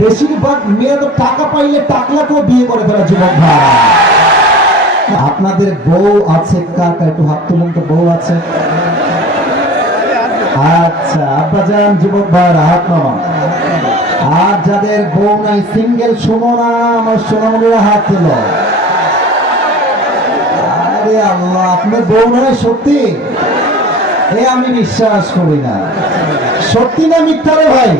বেশিরভাগ মেয়ে তো টাকা পাইলে টাকলাকেও বিয়ে করে ফেলে যুবক ভাই। আপনাদের বউ আছে কার কার? একটু হাত তুলুন তো, বউ আছে। আচ্ছা আব্বাজান যুবক ভাইরা হাত নামান। আর যাদের বউ নাই, সিঙ্গেল সুমনা আমার সোনামণিরা হাত তুলো। আরে আল্লাহ, আপনার বউ নাই সত্যি? এ আমি বিশ্বাস করি না। সত্যি না মিথ্যা রে ভাই?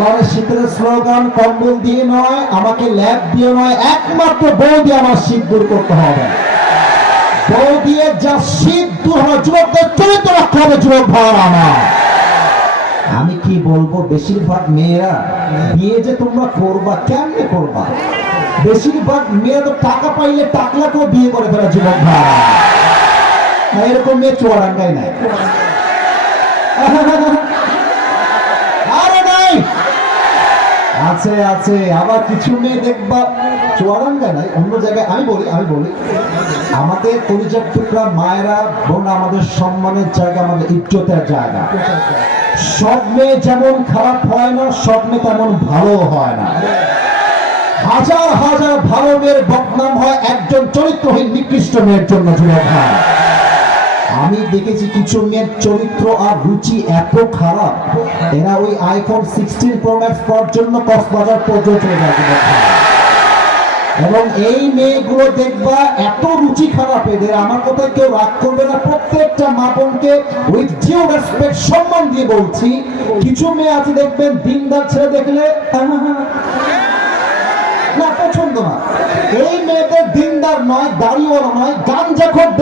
বউ শীতের স্লোগান, কম্বল দিয়ে নয়, আমাকে ল্যাব দিয়ে নয়, একমাত্র বউ দিয়ে আমার শীত দূর করতে হবে। বউ দিয়ে যা শীত দূর হবে, যুবকদের চরিত্র রাখতে হবে, যুবক ভাই আমার। আমি কি বলব? বেশিরভাগ মেয়েরা বিয়ে যে তোমরা করবা, কেমনে করবা? বেশিরভাগ মেয়ে তো টাকা পাইলে টাকলাকেও বিয়ে করে ফেলে যুবক ভাই না, এরকম মেয়ে চুয়ারাঙ্গাই নাই আরে নাই আছে আছে। আবার কিছু মেয়ে দেখবা। চুয়ারাঙ্গা নাই, অন্য জায়গায় আমি বলি আমি বলি। আমাদের পরিচয় মায়েরা বোন, আমাদের সম্মানের জায়গা, আমাদের ইজ্জতের জায়গা। সব মেয়ে যেমন খারাপ হয় না, সব মেয়ে তেমন ভালো হয় না। হাজার হাজার ভালো মেয়ের বদনাম হয় একজন চরিত্রহীন নিকৃষ্ট মেয়ের জন্য, যুবক হয় আমি দেখেছি কিছু মেয়ের চরিত্র আর রুচি এত খারাপ। এরা ওই আইফোন সিক্সটিন প্রো ম্যাক্স পাওয়ার জন্য কক্সবাজার পর্যন্ত। এবং এই মেয়েগুলো দেখবা এত রুচি খারাপ, এদের আমার কথা কেউ রাগ করবে না। প্রত্যেকটা মা বোনকে উইথ ডিউ রেসপেক্ট সম্মান দিয়ে বলছি, কিছু মেয়ে আছে দেখবেন দিনদার ছেলে দেখলে না, পছন্দ না। এই মেয়েদের দিনদার নয় নয়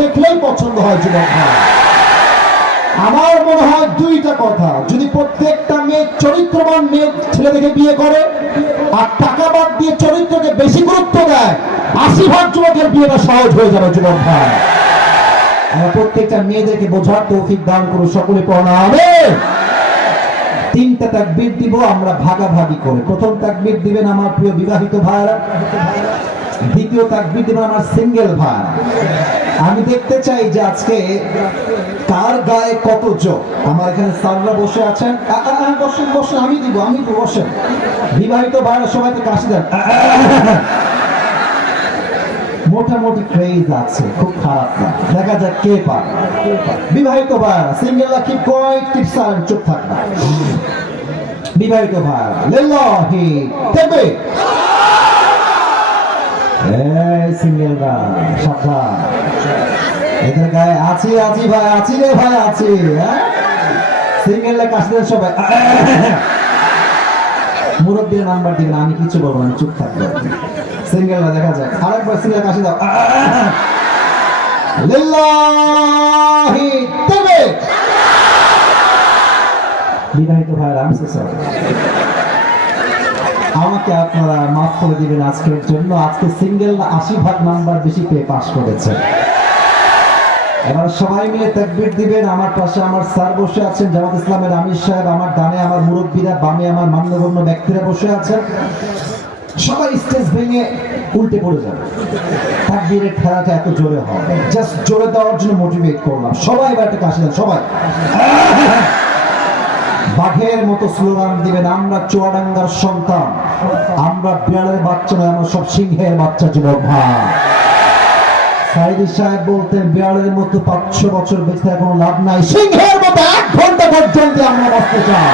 দেখলেই পছন্দ হয় যুবক। আমার মনে হয় দুইটা কথা, যদি প্রত্যেকটা মেয়ে চরিত্রবান মেয়ে ছেলে দেখে বিয়ে করে, আর টাকা বাদ দিয়ে চরিত্রকে বেশি গুরুত্ব দেয়, আশি ভাগ যুবকের বিয়েটা সহজ হয়ে যাবে যুবক ভাই। প্রত্যেকটা মেয়েদেরকে বোঝার তৌফিক দান করুন, সকলে প্রণামে তিনটা তাকবীর দিব, আমরা ভাগাভাগি করে। প্রথম তাকবীর দিবেন আমার প্রিয় বিবাহিত ভাইরা দ্বিতীয় তাকবীর দিবেন আমার সিঙ্গেল ভাই। আমি দেখতে চাই যে আজকে কার গায়ে কত যোগ আমার এখানে স্যাররা বসে আছেন। বসেন বসেন, আমি দিব আমি দিব, বসেন। বিবাহিত ভাইরা সবাই তো কাশি দেন। মোটামুটি ক্রেজ আছে, খুব খারাপ না। দেখা যাক কে পারে বিবাহিত ভাইরা সিঙ্গেল কি কয় সাইলেন্ট চুপ থাকবা বিবাহিত ভাইরা লিল্লাহি তবে সিঙ্গেলরা সাবধান। এদের গায়ে আছি আছি ভাই, আছি রে ভাই, আছি হ্যাঁ? সিঙ্গেলের কাছে সবাই মুরব্বীর নাম্বার দিবেন আমি কিছু বলব না, চুপ থাকব সিঙ্গেলরা দেখা যায় আরেকবার সিঙ্গেল কাছে দাও। লিল্লাহি তবে বিবাহিত ভাইরা আমি সরি। আমাকে আপনারা মাফ করে দিবেন আজকের জন্য। আজকে সিঙ্গেল আশি ভাগ নাম্বার বেশি পেয়ে পাশ করেছে। এবার সবাই মিলে তাকবীর দিবেন। আমার পাশে আমার স্যার বসে আছেন, জামাত ইসলামের আমির সাহেব, আমার ডানে আমার মুরব্বীরা, বামে আমার মান্যগণ্য ব্যক্তিরা বসে আছেন। সবাই স্টেজ ভেঙে উল্টে পড়ে যাবে। তাকবীরের খেলাটা এত জোরে হবে জাস্ট জোরে দেওয়ার জন্য মোটিভেট করলাম সবাই এবার একটা কাশি সবাই। বাঘের মতো স্লোগান দিবেন, আমরা চুয়াডাঙ্গার সন্তান। আমরা বিড়ালের বাচ্চা নয়, আমরা সব সিংহের বাচ্চা ভাই। সাহেব বলতেন, বিড়ালের মতো পাঁচশো বছর বেঁচে কোনো লাভ নাই। সিংহের মতো এক ঘণ্টা পর্যন্ত আমরা বাঁচতে চাই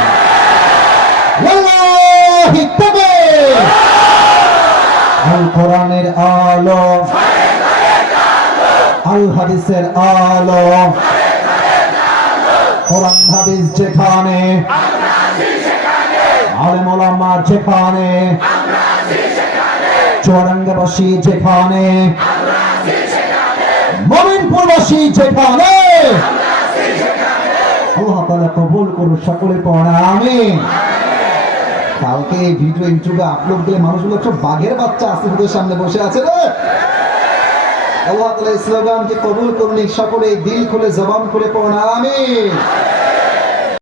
ওয়াল্লাহি তাকবীর! আল কোরআনের আলো আল হাদিসের আলো। কোরআন হাদিস যেখানে যেখানে যেখানে, মমিনপুরবাসী যেখানে। কবুল করুন সকলে পড়া, আমিন। কালকে ভিডিও ইউটিউবে আপলোড দিলে মানুষগুলো সব বাঘের বাচ্চা আছে সামনে বসে আছে রে। আল্লাহ তালা ইসলামকে কবুল করুন সকলে দিল খুলে জবান খুলে পড়ুন আমিন।